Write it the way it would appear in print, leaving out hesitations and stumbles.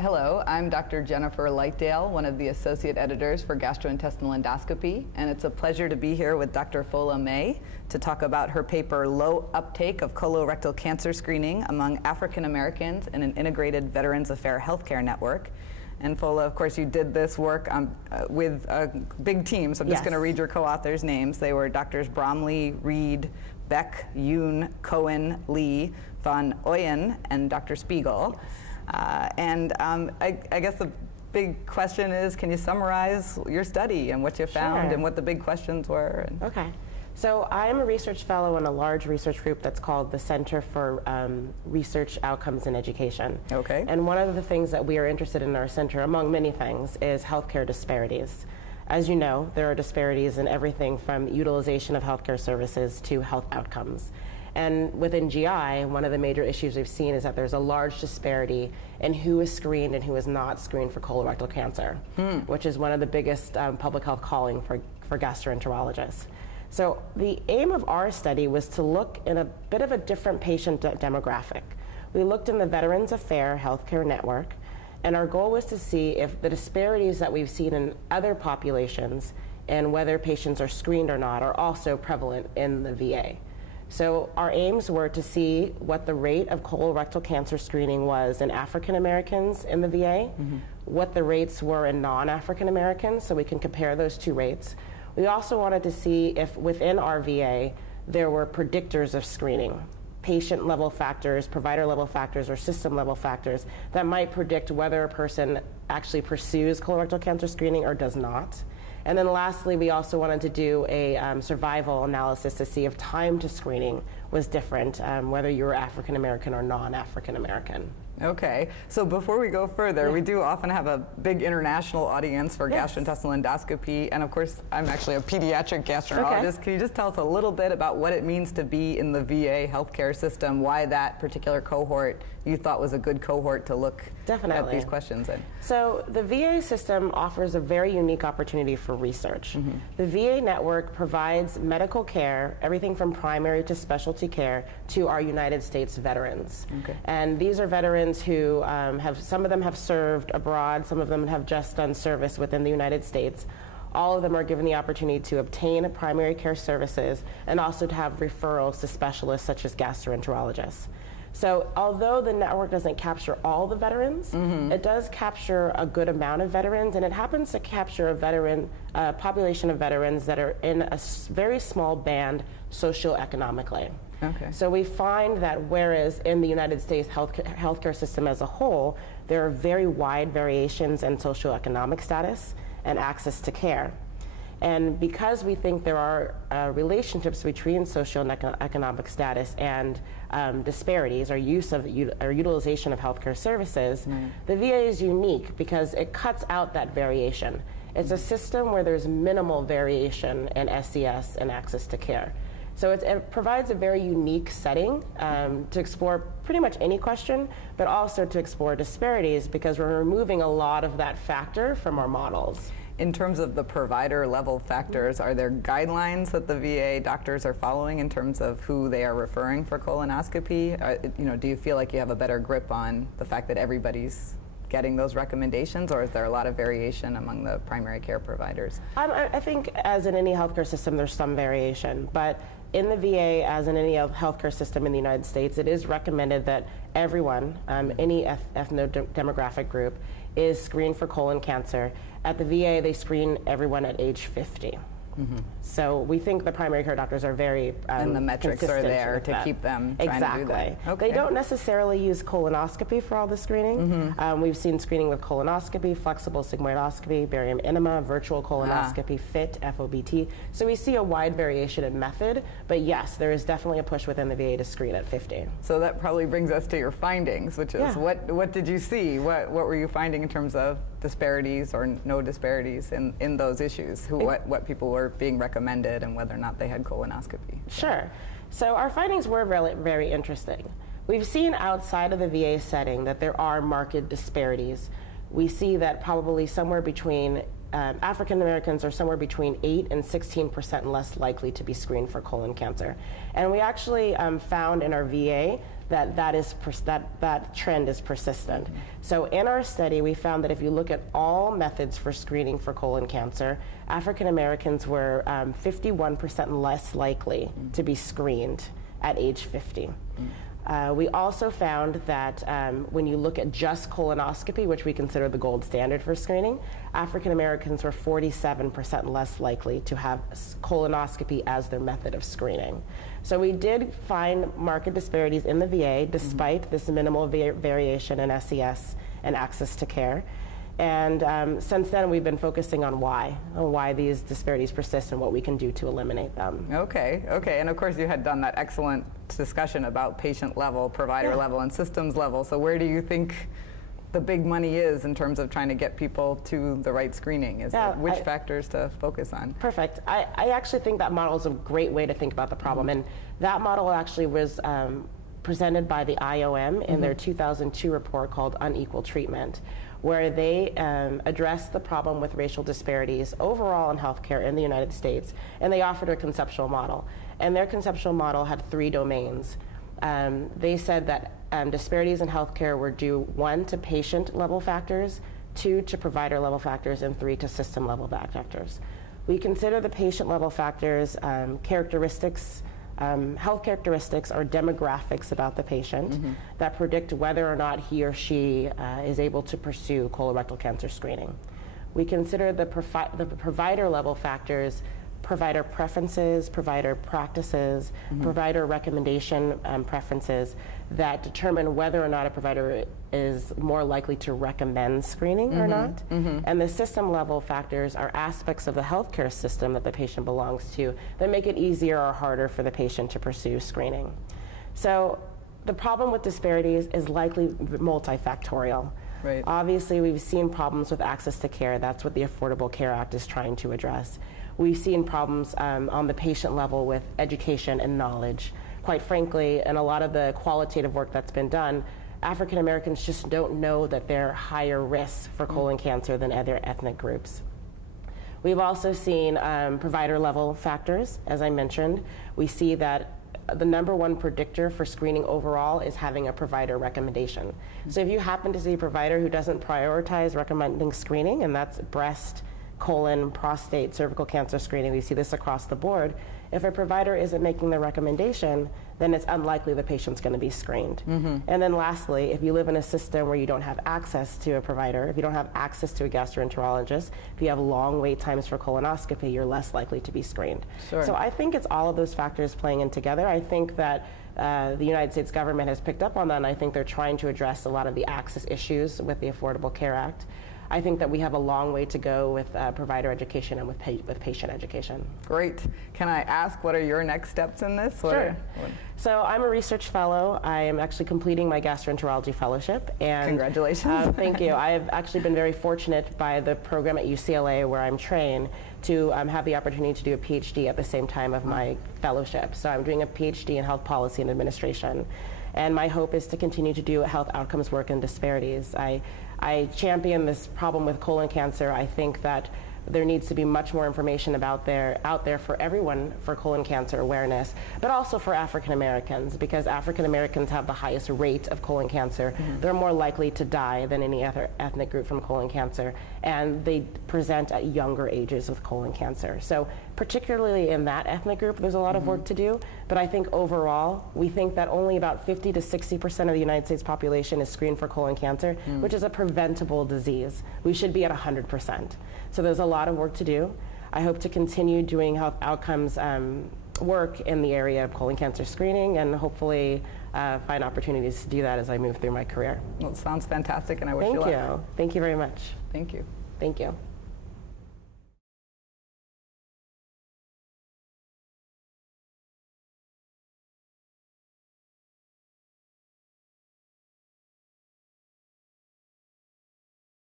Hello, I'm Dr. Jenifer Lightdale, one of the associate editors for gastrointestinal endoscopy, and it's a pleasure to be here with Dr. Fola May to talk about her paper, Low Uptake of Colorectal Cancer Screening Among African Americans in an Integrated Veterans Affairs Healthcare Network. And Fola, of course, you did this work with a big team, so I'm just going to read your co-authors' names. They were Drs. Bromley, Reed, Beck, Yoon, Cohen, Lee, Van Ooyen, and Dr. Spiegel. I guess the big question is, can you summarize your study and what you found and what the big questions were? Okay. So I am a research fellow in a large research group that's called the Center for Research Outcomes in Education. Okay. And one of the things that we are interested in our center, among many things, is healthcare disparities. As you know, there are disparities in everything from utilization of healthcare services to health outcomes. And within GI, one of the major issues we've seen is that there's a large disparity in who is screened and who is not screened for colorectal cancer, which is one of the biggest public health calling for gastroenterologists. So the aim of our study was to look in a bit of a different patient demographic. We looked in the Veterans Affairs Healthcare Network, and our goal was to see if the disparities that we've seen in other populations and whether patients are screened or not are also prevalent in the VA. So our aims were to see what the rate of colorectal cancer screening was in African Americans in the VA, what the rates were in non-African Americans, so we can compare those two rates. We also wanted to see if within our VA there were predictors of screening, patient-level factors, provider-level factors, or system-level factors that might predict whether a person actually pursues colorectal cancer screening or does not. And then lastly, we also wanted to do a survival analysis to see if time to screening was different, whether you were African American or non-African American. Okay, so before we go further, we do often have a big international audience for gastrointestinal endoscopy, and of course, I'm actually a pediatric gastroenterologist. Okay. Can you just tell us a little bit about what it means to be in the VA healthcare system, why that particular cohort you thought was a good cohort to look at these questions in? So the VA system offers a very unique opportunity for research. The VA network provides medical care, everything from primary to specialty care, to our United States veterans. Okay. And these are veterans who some of them have served abroad, some of them have just done service within the United States. All of them are given the opportunity to obtain primary care services and also to have referrals to specialists such as gastroenterologists. So although the network doesn't capture all the veterans, it does capture a good amount of veterans, and it happens to capture a population of veterans that are in a very small band socioeconomically. Okay. So we find that whereas in the United States healthcare system as a whole, there are very wide variations in socioeconomic status and access to care. And because we think there are relationships between socioeconomic status and disparities or utilization of healthcare services, the VA is unique because it cuts out that variation. It's a system where there's minimal variation in SES and access to care. So it provides a very unique setting to explore pretty much any question, but also to explore disparities because we're removing a lot of that factor from our models. In terms of the provider level factors, are there guidelines that the VA doctors are following in terms of who they are referring for colonoscopy? Do you feel like you have a better grip on the fact that everybody's getting those recommendations, or is there a lot of variation among the primary care providers? I think as in any healthcare system, there's some variation, but in the VA, as in any healthcare system in the United States, it is recommended that everyone, any ethno-demographic group, is screened for colon cancer. At the VA, they screen everyone at age 50. So we think the primary care doctors are very and the metrics are there to keep them trying to do that. Okay. They don't necessarily use colonoscopy for all the screening. We've seen screening with colonoscopy, flexible sigmoidoscopy, barium enema, virtual colonoscopy, FIT, FOBT. So we see a wide variation in method, but yes, there is definitely a push within the VA to screen at 50. So that probably brings us to your findings, which is what did you see? What were you finding in terms of disparities or no disparities in those issues? What people were being recommended and whether or not they had colonoscopy? Sure. So our findings were really, very interesting. We've seen outside of the VA setting that there are marked disparities. We see that probably somewhere between African Americans are somewhere between 8 and 16% less likely to be screened for colon cancer. And we actually found in our VA that trend is persistent. So in our study, we found that if you look at all methods for screening for colon cancer, African Americans were 51% less likely to be screened at age 50. We also found that when you look at just colonoscopy, which we consider the gold standard for screening, African Americans were 47% less likely to have colonoscopy as their method of screening. So we did find marked disparities in the VA despite this minimal variation in SES and access to care. And since then, we've been focusing on why these disparities persist and what we can do to eliminate them. Okay. And of course, you had done that excellent discussion about patient level, provider level, and systems level. So where do you think the big money is in terms of trying to get people to the right screening? Which factors to focus on? Perfect. I actually think that model is a great way to think about the problem. And that model actually was presented by the IOM in their 2002 report called Unequal Treatment, where they addressed the problem with racial disparities overall in healthcare in the United States, and they offered a conceptual model. And their conceptual model had 3 domains. They said that disparities in healthcare were due 1 to patient level factors, 2 to provider level factors, and 3 to system level factors. We consider the patient level factors characteristics, health characteristics or demographics about the patient that predict whether or not he or she is able to pursue colorectal cancer screening. We consider the provider level factors, provider preferences, provider practices, provider recommendation preferences that determine whether or not a provider is more likely to recommend screening or not. And the system level factors are aspects of the healthcare system that the patient belongs to that make it easier or harder for the patient to pursue screening. So the problem with disparities is likely multifactorial. Right. Obviously, we've seen problems with access to care. That's what the Affordable Care Act is trying to address. We've seen problems on the patient level with education and knowledge. Quite frankly, in a lot of the qualitative work that's been done, African Americans just don't know that they're higher risk for colon cancer than other ethnic groups. We've also seen provider level factors, as I mentioned. We see that the #1 predictor for screening overall is having a provider recommendation. So if you happen to see a provider who doesn't prioritize recommending screening, and that's breast, colon, prostate, cervical cancer screening, we see this across the board. If a provider isn't making the recommendation, then it's unlikely the patient's going to be screened. And then lastly, if you live in a system where you don't have access to a provider, if you don't have access to a gastroenterologist, if you have long wait times for colonoscopy, you're less likely to be screened. Sure. So I think it's all of those factors playing in together. I think that the United States government has picked up on that, and I think they're trying to address a lot of the access issues with the Affordable Care Act. I think that we have a long way to go with provider education and with patient education. Great. Can I ask, what are your next steps in this? Sure. So I'm a research fellow. I am actually completing my gastroenterology fellowship. And congratulations. Thank you. I have actually been very fortunate by the program at UCLA where I'm trained to have the opportunity to do a PhD at the same time of my fellowship. So I'm doing a PhD in health policy and administration. And my hope is to continue to do health outcomes work and disparities. I champion this problem with colon cancer. I think that there needs to be much more information out there for everyone for colon cancer awareness, but also for African Americans, because African Americans have the highest rate of colon cancer. They're more likely to die than any other ethnic group from colon cancer, and they present at younger ages with colon cancer. So particularly in that ethnic group, there's a lot of work to do, but I think overall, we think that only about 50 to 60% of the United States population is screened for colon cancer, which is a preventable disease. We should be at 100%. So there's a lot of work to do. I hope to continue doing health outcomes work in the area of colon cancer screening, and hopefully find opportunities to do that as I move through my career. Well, it sounds fantastic, and I wish you luck. Thank you. Thank you very much. Thank you. Thank you.